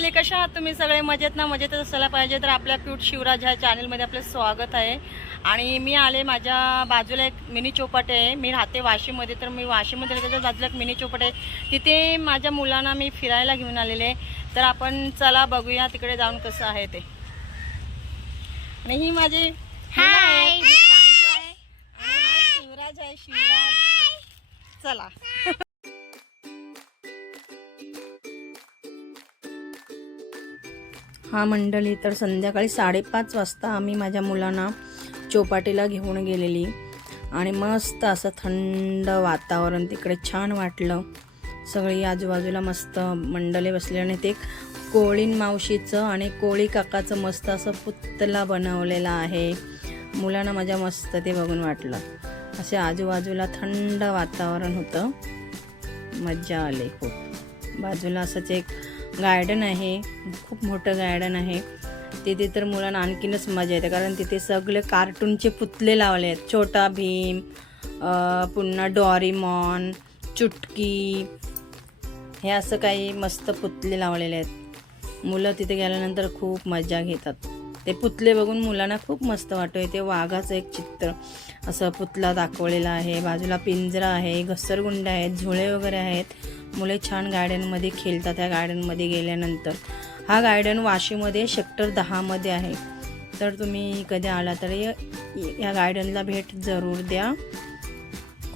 मंडळी, कशा आहात तुम्ही सगळे? मजेत ना? मजेतच असायला पाहिजे. तर आपल्या क्यूट शिवराज ह्या चॅनलमध्ये आपलं स्वागत आहे. आणि मी आले, माझ्या बाजूला एक मिनी चौपाटी आहे. मी राहते वाशीमध्ये, तर मी वाशीमध्ये राहते, तर बाजूला एक मिनी चौपाटी आहे. तिथे माझ्या मुलांना मी फिरायला घेऊन आलेले. तर आपण चला बघूया तिकडे जाऊन कसं आहे ते. आणि ही माझी हाय शिवराज आहे. शिवराज, चला. हा मंडळी, तर संध्याकाळी 5:30 वाजता आम्ही माझ्या मुलांना चौपाटीला घेऊन गेलेली. आणि मस्त असं थंड वातावरण, तिकडे छान वाटलं. सगळी आजूबाजूला मस्त मंडळी बसले. आणि ते कोळीन मावशीचं आणि कोळी काकाचं मस्त असं पुतळा बनवलेला आहे. मुलांना माझ्या मस्त ते बघून वाटलं. असे आजूबाजूला थंड वातावरण होतं, मज्जा आली खूप. बाजूला असंच एक गार्डन आहे, खूप मोठं गार्डन आहे. तिथे तर मुलांना आणखीनच मजा येते, कारण तिथे सगळे कार्टूनचे पुतळे लावले आहेत. छोटा भीम, पुन्हा डोरेमॉन, चुटकी, हे असं काही मस्त पुतळे लावलेले आहेत. मुलं तिथे गेल्यानंतर खूप मजा घेतात. ते पुतळे बघून मुलांना खूप मस्त वाटतं. ते वाघाचं एक चित्र असं पुतळा दाखवलेला आहे. बाजूला पिंजरा आहे, घसरगुंड आहेत, झुळे वगैरे आहेत. मुले छान गार्डनमध्ये खेळतात. त्या गार्डनमध्ये गेल्यानंतर, हा गार्डन वाशीमध्ये सेक्टर 10 मध्ये आहे. तर तुम्ही कधी आला तर या गार्डनला भेट जरूर द्या.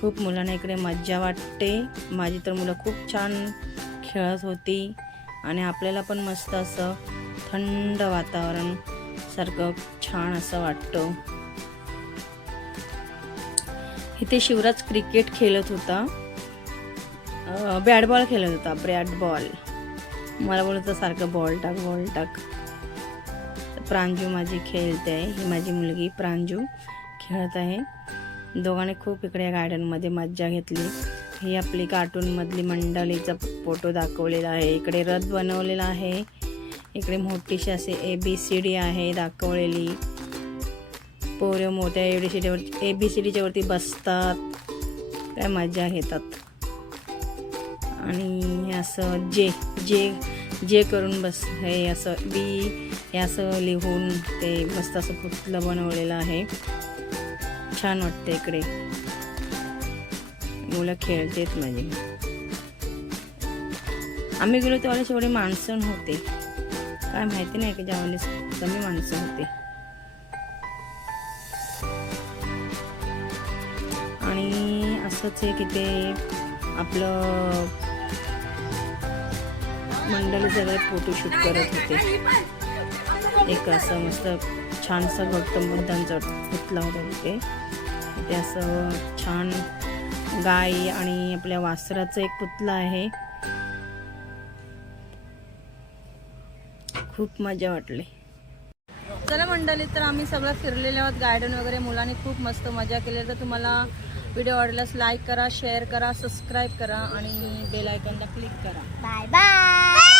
खूप मुलांना इकडे मज्जा वाटते. माझी तर मुलं खूप छान खेळत होती. आणि आपल्याला पण मस्त असं थंड वातावरण सारखं छान असं वाटतं. इथे शिवराज क्रिकेट खेळत होता, बॅट बॉल खेळत होता, बॅट बॉल. मला बोलत सारखं बॉल टाक, बॉल टाक. प्रांजू माझी खेळते आहे. ही माझी मुलगी प्रांजू खेळत आहे. दोघांनी खूप इकडे गार्डनमध्ये मज्जा घेतली. ही आपली कार्टूनमधली मंडळीचा फोटो दाखवलेला आहे. इकडे रथ बनवलेला आहे. इकडे मोठीशी असे ABCD आहे दाखवलेली. पोरं मोठ्या ABCDच्या वरती बसतात, काय मजा घेतात. आणि असं जे करून बस, हे असं B हे असं लिहून ते मस्त असं पुतळं बनवलेलं आहे. छान वाटतं. इकडे मुलं खेळतेत माझी. आम्ही गेलो तेव्हा एवढे माणसं होते, काय माहिती नाही की ज्यावेळेस कमी माणसं होते. आणि असंच आहे की ते आपलं मंडळी सगळे फोटोशूट करत होते. एक असं मस्त छानसं गौतम बुद्धांचा पुतळा होता तिथे. ते असं छान गाय आणि आपल्या वासराचं एक पुतळा आहे. खूप मजा वाटली. चला मंडळी, तर आम्ही सगळं फिरलेले आहोत, गार्डन वगैरे. मुलांनी खूप मस्त मजा केली. तर तुम्हाला व्हिडिओ आवडल्यास लाईक करा, शेअर करा, सबस्क्राईब करा आणि बेल आयकॉनला क्लिक करा. Bye bye.